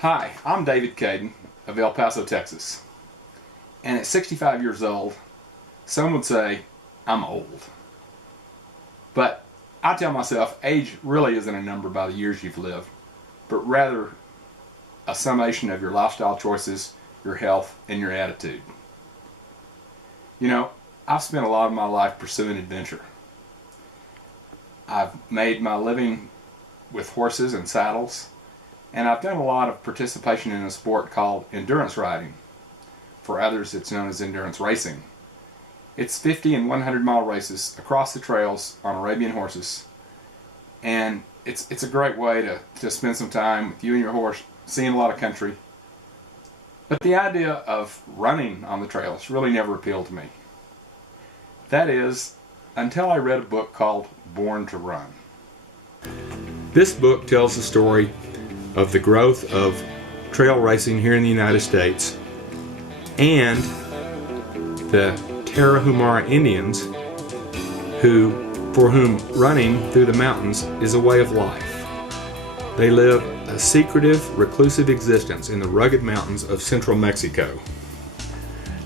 Hi, I'm David Caden of El Paso, Texas. And at 65 years old, some would say I'm old. But I tell myself age really isn't a number by the years you've lived, but rather a summation of your lifestyle choices, your health, and your attitude. You know, I've spent a lot of my life pursuing adventure. I've made my living with horses and saddles, and I've done a lot of participation in a sport called endurance riding. For others, it's known as endurance racing. It's 50 and 100 mile races across the trails on Arabian horses, and it's a great way to spend some time with you and your horse, seeing a lot of country. But the idea of running on the trails really never appealed to me. That is, until I read a book called Born to Run. This book tells the story of the growth of trail racing here in the United States and the Tarahumara Indians for whom running through the mountains is a way of life. They live a secretive, reclusive existence in the rugged mountains of central Mexico.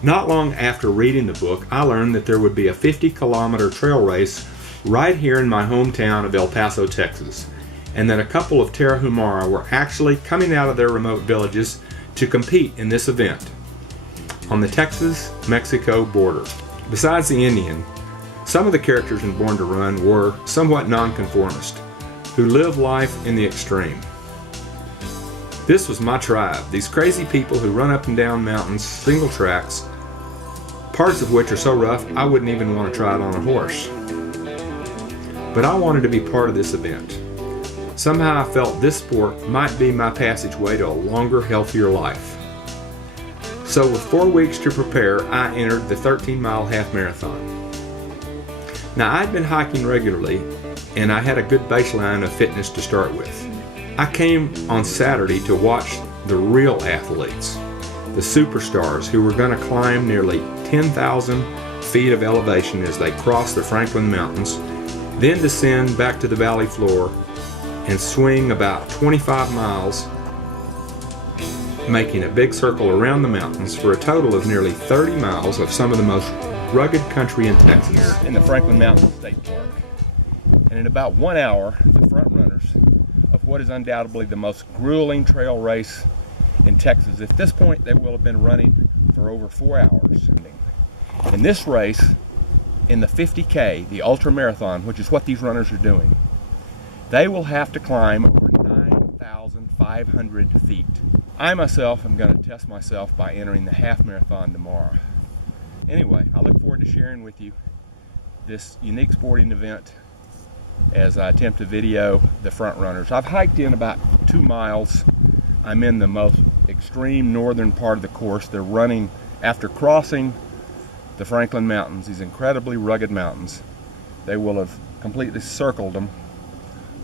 Not long after reading the book, I learned that there would be a 50-kilometer trail race right here in my hometown of El Paso, Texas, and that a couple of Tarahumara were actually coming out of their remote villages to compete in this event on the Texas-Mexico border. Besides the Indian, some of the characters in Born to Run were somewhat nonconformist, who live life in the extreme. This was my tribe, these crazy people who run up and down mountains, single tracks, parts of which are so rough I wouldn't even want to try it on a horse. But I wanted to be part of this event. Somehow I felt this sport might be my passageway to a longer, healthier life. So with 4 weeks to prepare, I entered the 13-mile half marathon. Now I'd been hiking regularly, and I had a good baseline of fitness to start with. I came on Saturday to watch the real athletes, the superstars who were going to climb nearly 10,000 feet of elevation as they crossed the Franklin Mountains, then descend back to the valley floor and swing about 25 miles, making a big circle around the mountains for a total of nearly 30 miles of some of the most rugged country in Texas. Here in the Franklin Mountain State Park. And in about 1 hour, the front runners of what is undoubtedly the most grueling trail race in Texas. At this point, they will have been running for over 4 hours. In this race, in the 50K, the ultra marathon, which is what these runners are doing, they will have to climb over 9,500 feet. I myself am going to test myself by entering the half marathon tomorrow. Anyway, I look forward to sharing with you this unique sporting event as I attempt to video the front runners. I've hiked in about 2 miles. I'm in the most extreme northern part of the course. They're running after crossing the Franklin Mountains, these incredibly rugged mountains. They will have completely circled them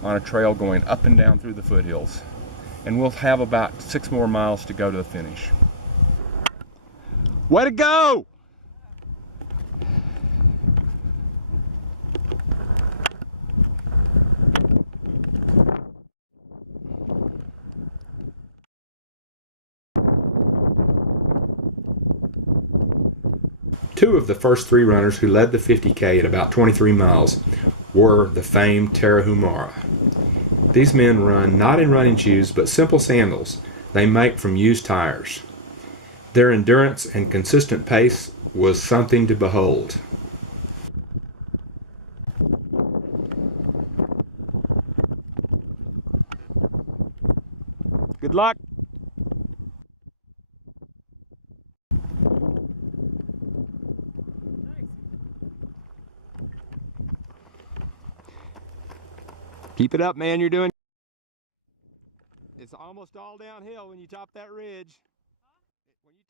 on a trail going up and down through the foothills. And we'll have about 6 more miles to go to the finish. Way to go! Two of the first 3 runners who led the 50K at about 23 miles were the famed Tarahumara. These men run not in running shoes, but simple sandals they make from used tires. Their endurance and consistent pace was something to behold. Good luck! Keep it up, man. You're doing. It's almost all downhill when you top that ridge. When you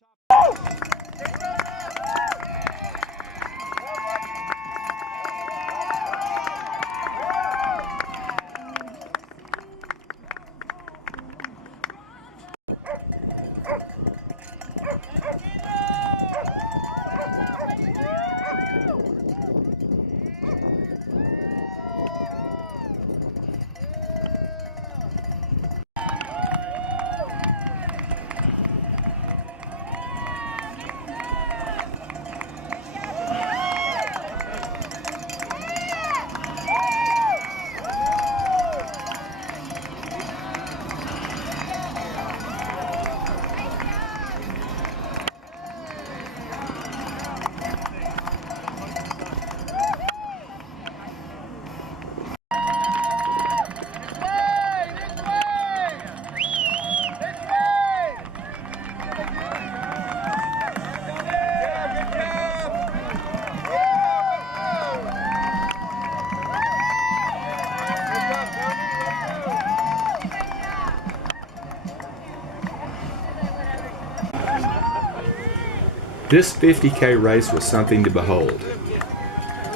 This 50K race was something to behold.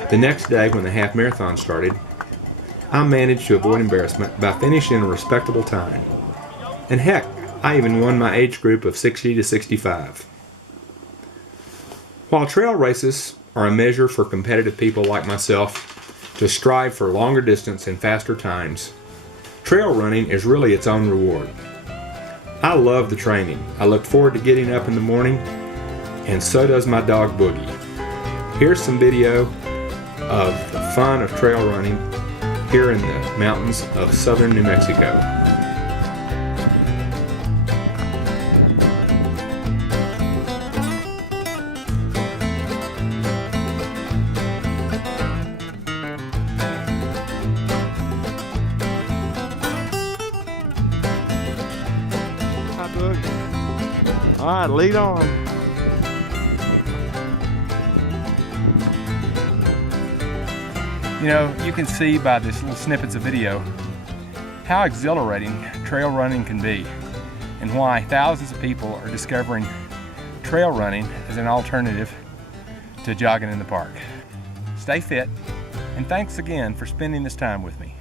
The next day, when the half marathon started, I managed to avoid embarrassment by finishing a respectable time. And heck, I even won my age group of 60 to 65. While trail races are a measure for competitive people like myself to strive for longer distance and faster times, trail running is really its own reward. I love the training. I look forward to getting up in the morning, and so does my dog Boogie. Here's some video of the fun of trail running here in the mountains of southern New Mexico. Hi, Boogie. All right, lead on. You know, you can see by these little snippets of video how exhilarating trail running can be and why thousands of people are discovering trail running as an alternative to jogging in the park. Stay fit, and thanks again for spending this time with me.